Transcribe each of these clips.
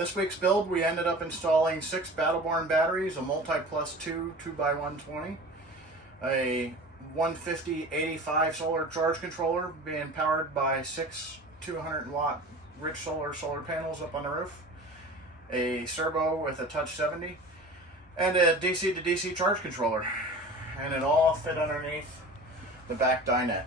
This week's build, we ended up installing 6 Born batteries, a Multiplus II 2x120, a 150/85 solar charge controller being powered by 6 200-watt rich solar panels up on the roof, a Cerbo with a touch 70, and a DC to DC charge controller. And it all fit underneath the back dinette.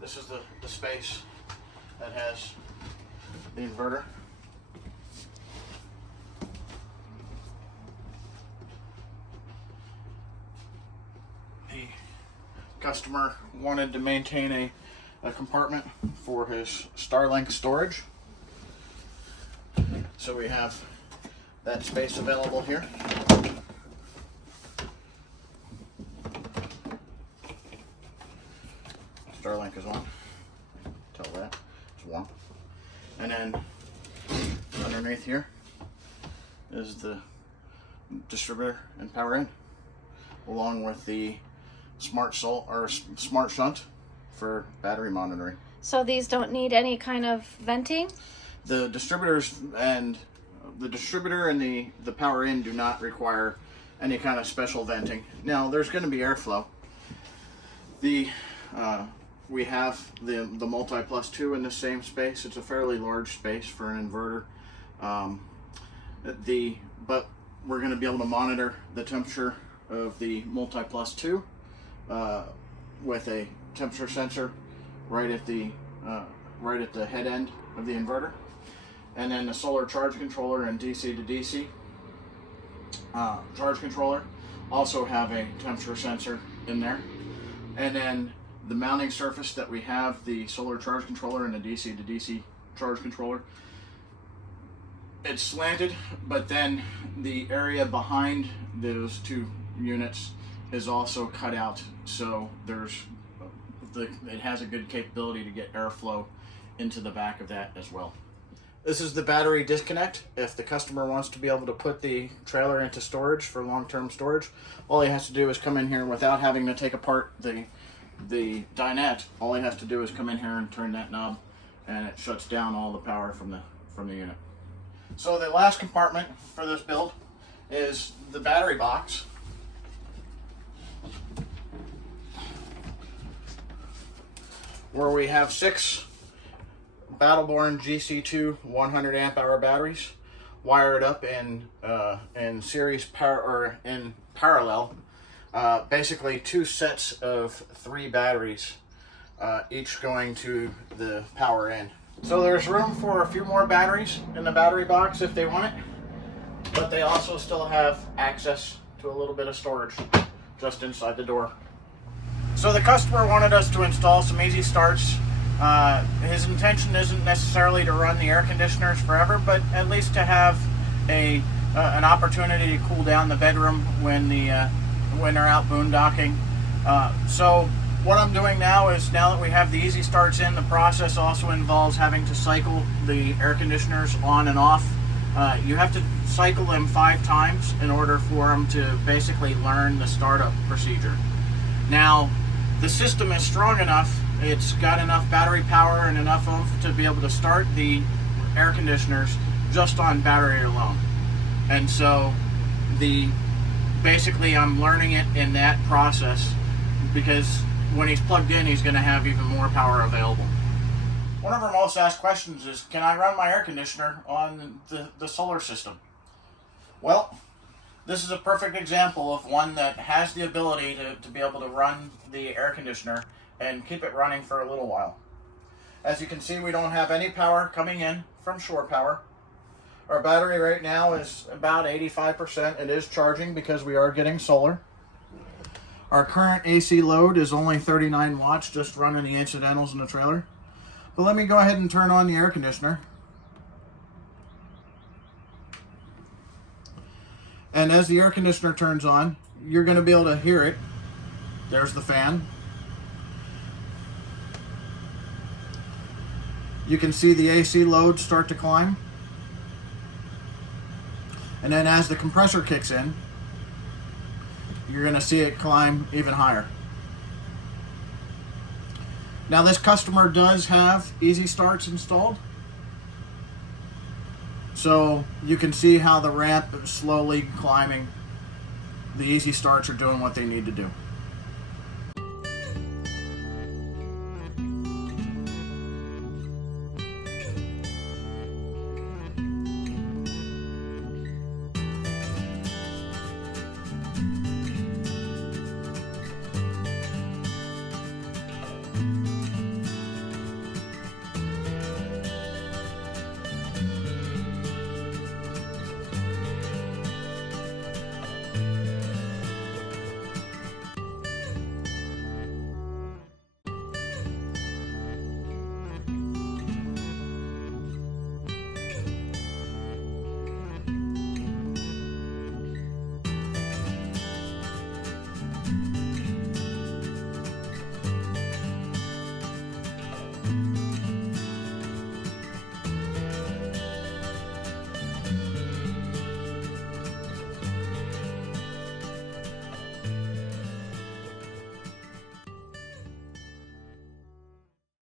This is the space that has the inverter. The customer wanted to maintain a compartment for his Starlink storage, so we have that space available here. Starlink is on. Tell that it's warm. And then underneath here is the distributor and Power In, along with the smart shunt for battery monitoring. So these don't need any kind of venting? The distributors and the distributor and the Power In do not require any kind of special venting. Now there's going to be airflow. We have the Multiplus II in the same space. It's a fairly large space for an inverter. But we're going to be able to monitor the temperature of the Multiplus II with a temperature sensor right at the head end of the inverter, and then the solar charge controller and DC to DC charge controller also have a temperature sensor in there, and then the mounting surface that we have, the solar charge controller and the DC to DC charge controller, it's slanted, but then the area behind those two units is also cut out, so it has a good capability to get airflow into the back of that as well. This is the battery disconnect. If the customer wants to be able to put the trailer into storage for long-term storage, all he has to do is come in here without having to take apart the dinette. All he has to do is come in here and turn that knob, and it shuts down all the power from the unit. So the last compartment for this build is the battery box. Where we have 6 Born GC2 100 amp hour batteries wired up in series power, or in parallel. Basically 2 sets of 3 batteries, each going to the Power In. So there's room for a few more batteries in the battery box if they want it, but they also still have access to a little bit of storage just inside the door. So the customer wanted us to install some easy starts. His intention isn't necessarily to run the air conditioners forever, but at least to have an opportunity to cool down the bedroom when they're out boondocking. So what I'm doing now is, now that we have the easy starts in, the process also involves having to cycle the air conditioners on and off. You have to cycle them 5 times in order for them to basically learn the startup procedure. Now, the system is strong enough, it's got enough battery power and enough oomph to be able to start the air conditioners just on battery alone. And so basically I'm learning it in that process, because when he's plugged in, he's going to have even more power available. One of our most asked questions is, can I run my air conditioner on the solar system? Well, this is a perfect example of one that has the ability to be able to run the air conditioner and keep it running for a little while. As you can see, we don't have any power coming in from shore power. Our battery right now is about 85%. It is charging because we are getting solar. Our current AC load is only 39 watts, just running the incidentals in the trailer. But let me go ahead and turn on the air conditioner. And as the air conditioner turns on, you're going to be able to hear it. There's the fan. You can see the AC load start to climb. And then as the compressor kicks in, you're going to see it climb even higher. Now this customer does have easy starts installed. So you can see how the ramp is slowly climbing. The easy starts are doing what they need to do.